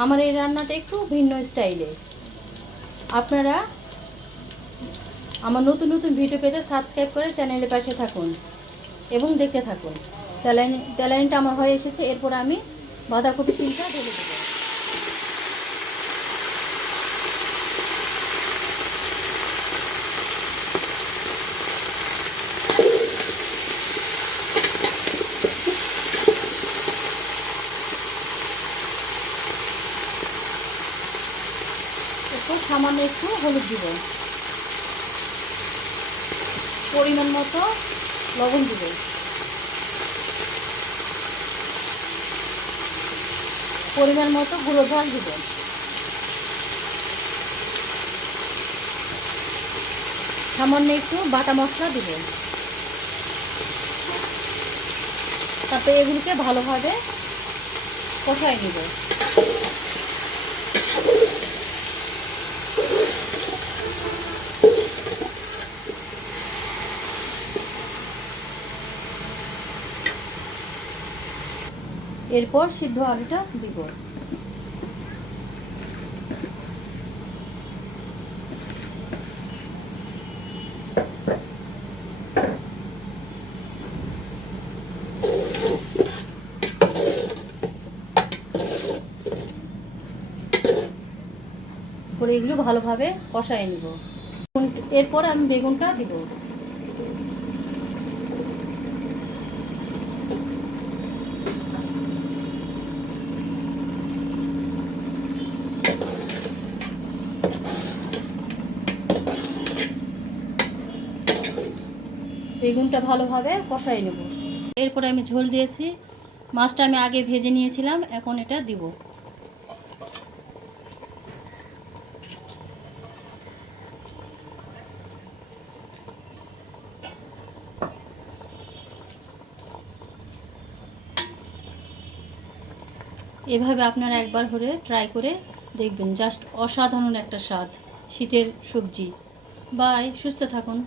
আমার এই রান্নাটা একটু ভিন্ন স্টাইলে। আপনারা আমার নতুন নতুন ভিডিও পেতে সাবস্ক্রাইব করে চ্যানেলের পাশে থাকুন এবং দেখতে থাকুন। তেলানিটা আমার হয়ে এসেছে। এরপর আমি বাঁধাকপি 3টা ঢেলে দেবো। এরপর সামান্য একটু হলুদ দিব, পরিমাণ মতো লবণ দিব, পরিমাণ মতো গুঁড়ো ঝাল দিব, সামান্য একটু বাটা মশলা দিব। তারপরে এগুলোকে ভালোভাবে কষায় নিব। এরপর সিদ্ধ আলুটা দিব। করে এগুলো ভালোভাবে কষায় নিব। এরপর আমি বেগুনটা দিব। বেগুনটা ভালোভাবে কষায় নেব। এরপরে আমি ঝোল দিয়েছি। মাছটা আমি আগে ভেজে নিয়েছিলাম, এখন এটা দিব। এভাবে আপনারা একবার করে ট্রাই করে দেখবেন, জাস্ট অসাধারণ একটা স্বাদ শীতের সবজি। বাই, সুস্থ থাকুন।